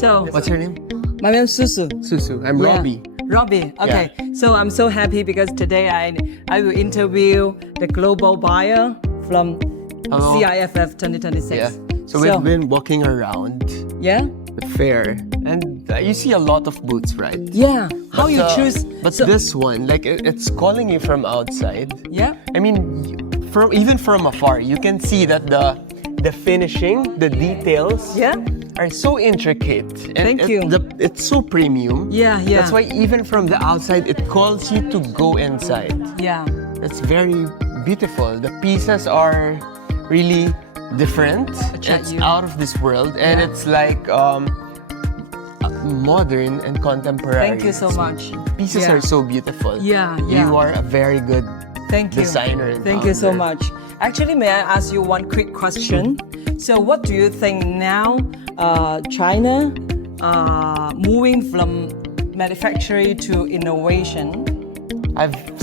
So, What's your name? my name is Susu. Susu. I'm Yeah. Robbie. Robbie. Okay. So I'm so happy because today I will interview the global buyer from Hello. CIFF 2026. Yeah. So we've been walking around Yeah. the fair, and you see a lot of booths, right? Yeah. How But, you choose? But this one, like it's calling you from outside. Yeah. I mean, even from afar, you can see that the finishing, the details, Yeah. are so intricate. And Thank you. It's so premium. Yeah. Yeah. That's why even from the outside, it calls you to go inside. Yeah. It's very beautiful. The pieces are really different. Attract It's you. out of this world, and Yeah. it's like modern and contemporary. Thank you so much. Pieces Yeah. are so beautiful. Yeah, yeah. You are a very good Thank you. designer. And Thank you so founder. much. Actually, may I ask you one quick question? So, what do you think now? China moving from manufacturing to innovation.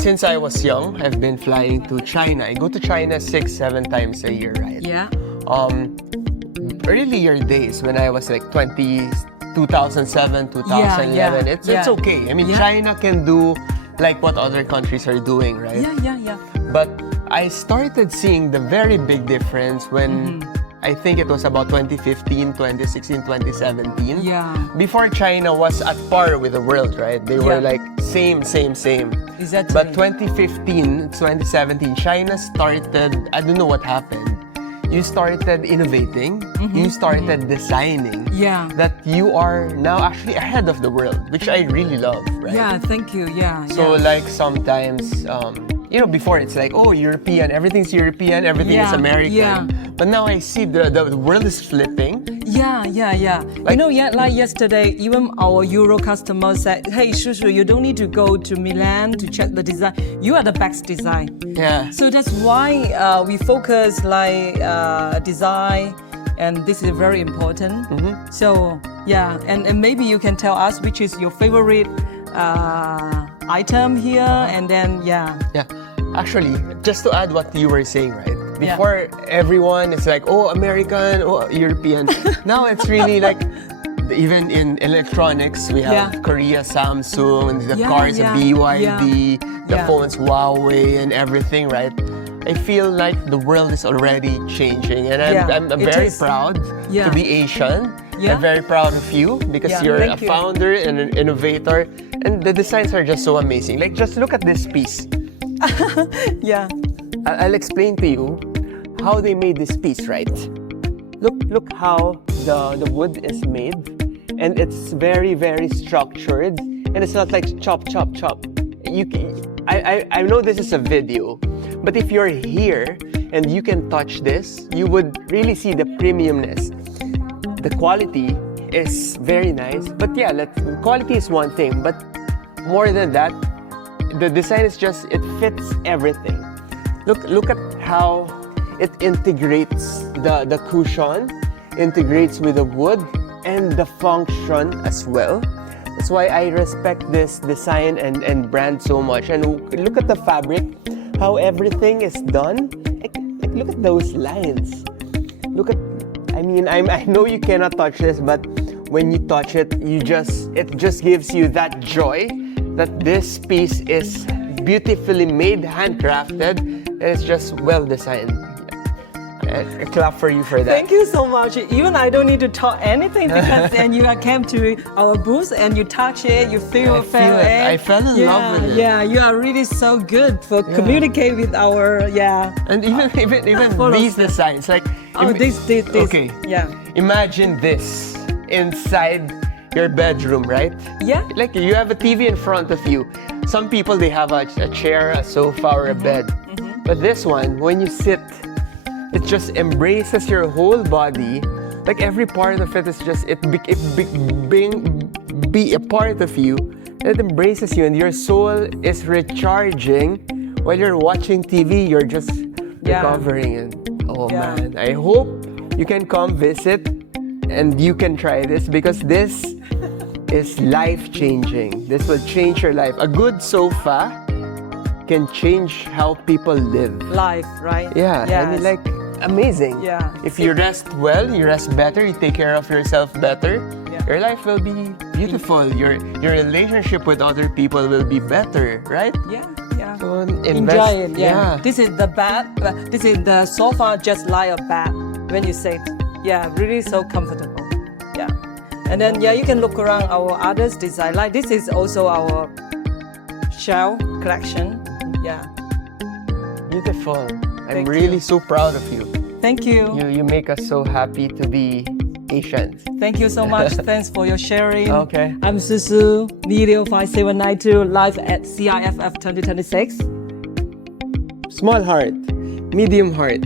Since I was young, I've been flying to China. I go to China 6-7 times a year, right? Yeah. Earlier days when I was like 2007, 2011, yeah, it's yeah. okay. I mean, Yeah. China can do like what other countries are doing, right? Yeah. But I started seeing the very big difference when I think it was about 2015, 2016, 2017. Yeah. Before China was at par with the world, right? They were Yeah. like same. Exactly. But 2015, 2017, China started, I don't know what happened. You started innovating, you started designing. Yeah. That you are now actually ahead of the world, which I really love, right? Yeah, thank you. Yeah. So yeah. like sometimes, before it's like, oh, European, everything's European, everything is Yeah, American. yeah. But now I see the world is flipping. Yeah. Like yesterday, even our Euro customers said, "Hey, Shushu, you don't need to go to Milan to check the design. You are the best design." Yeah. So that's why we focus like design, and this is very important. So yeah, and maybe you can tell us which is your favorite item here, and then Yeah. Actually, just to add what you were saying, right? Yeah. Before everyone is like, oh, American, oh, European. Now it's really like, even in electronics, we have Yeah. Korea, Samsung, the Yeah, cars, yeah, BYD, the Yeah. phones, Huawei, and everything, right? I feel like the world is already changing, and Yeah, I'm it very is. proud Yeah. to be Asian. Yeah. I'm very proud of you because Yeah, you're a thank you. founder and an innovator, and the designs are just so amazing. Like, just look at this piece. yeah, I'll explain to you how they made this piece, right? Look how the wood is made, and it's very, very structured, and it's not like chop. I know this is a video, but if you're here and you can touch this, you would really see the premiumness. The quality is very nice, but yeah, quality is one thing, but more than that, the design is just, it fits everything. Look at how it integrates the cushion, integrates with the wood and the function as well. That's why I respect this design and brand so much. And look at the fabric, how everything is done. Like look at those lines. I know you cannot touch this, but when you touch it, it just gives you that joy that this piece is beautifully made, handcrafted, and it's just well designed. A clap for you for that. thank you so much. Even I don't need to talk anything because then you came to our booth and you touch it, you feel I feel it. I fell in love with it. Yeah, you are really so good for communicate with our And even Follow these step. designs, like this. Okay. Yeah. Imagine this inside your bedroom, right? Yeah. Like you have a TV in front of you. Some people they have a chair, a sofa, or a bed. But this one, when you sit, it just embraces your whole body. Like every part of it is just be a part of you. It embraces you, and your soul is recharging while you're watching TV. You're just recovering it. Oh Yeah. man, I hope you can come visit and you can try this because this is life-changing. This will change your life. A good sofa can change how people live. Life, right? Yeah, I mean, Yes. like amazing. Yeah. If you rest well, you rest better, you take care of yourself better. Yeah. your life will be beautiful. Your relationship with other people will be better, right? Yeah. So Enjoy it. Yeah. This is the bed. This is the sofa, just like a bed when you sit. Yeah, really so comfortable. Yeah. And then you can look around our others design. Like this is also our shell collection. Yeah. Beautiful. I'm Thank really you. so proud of you. Thank you. You make us so happy to be Asians. Thank you so much. Thanks for your sharing. Okay. I'm Susu, Video 5792, live at CIFF 2026. Small heart, medium heart.